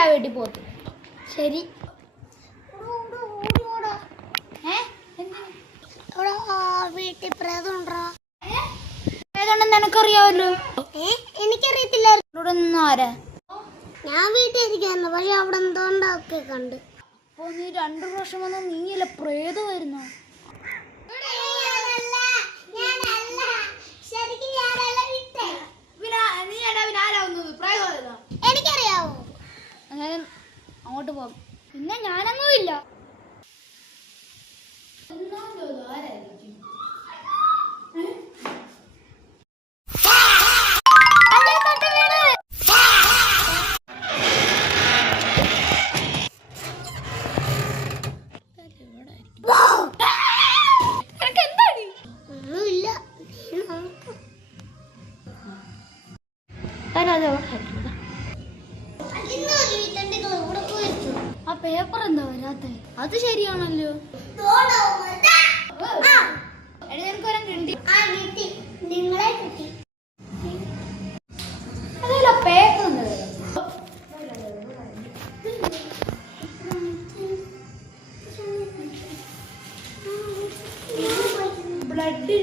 ആ വീട്ടിൽ പോകത്തില്ല. ശരി. വീട്ടിൽ പ്രേതമുണ്ടോ? പ്രേതമുണ്ടെന്ന് നിനക്കറിയാവല്ലോ. എനിക്കറിയത്തില്ലായിരുന്നു. ആരാ? ഞാൻ വീട്ടിൽ ഇരിക്കായിരുന്നു, പക്ഷെ അവിടെ എന്തോണ്ടൊക്കെ കണ്ട്. അപ്പൊ നീ 2 പ്രാവശ്യം വന്ന നീയല്ല പ്രേതമായിരുന്നു. എനിക്കറിയാവോ? അങ്ങനെ അങ്ങോട്ട് പോകും. പിന്നെ ഞാനൊന്നും ഇല്ല. ആ പേപ്പർ എന്താ വരാത്ത? അത് ശരിയാണല്ലോ. അതല്ല പേപ്പർ ബ്ലഡ്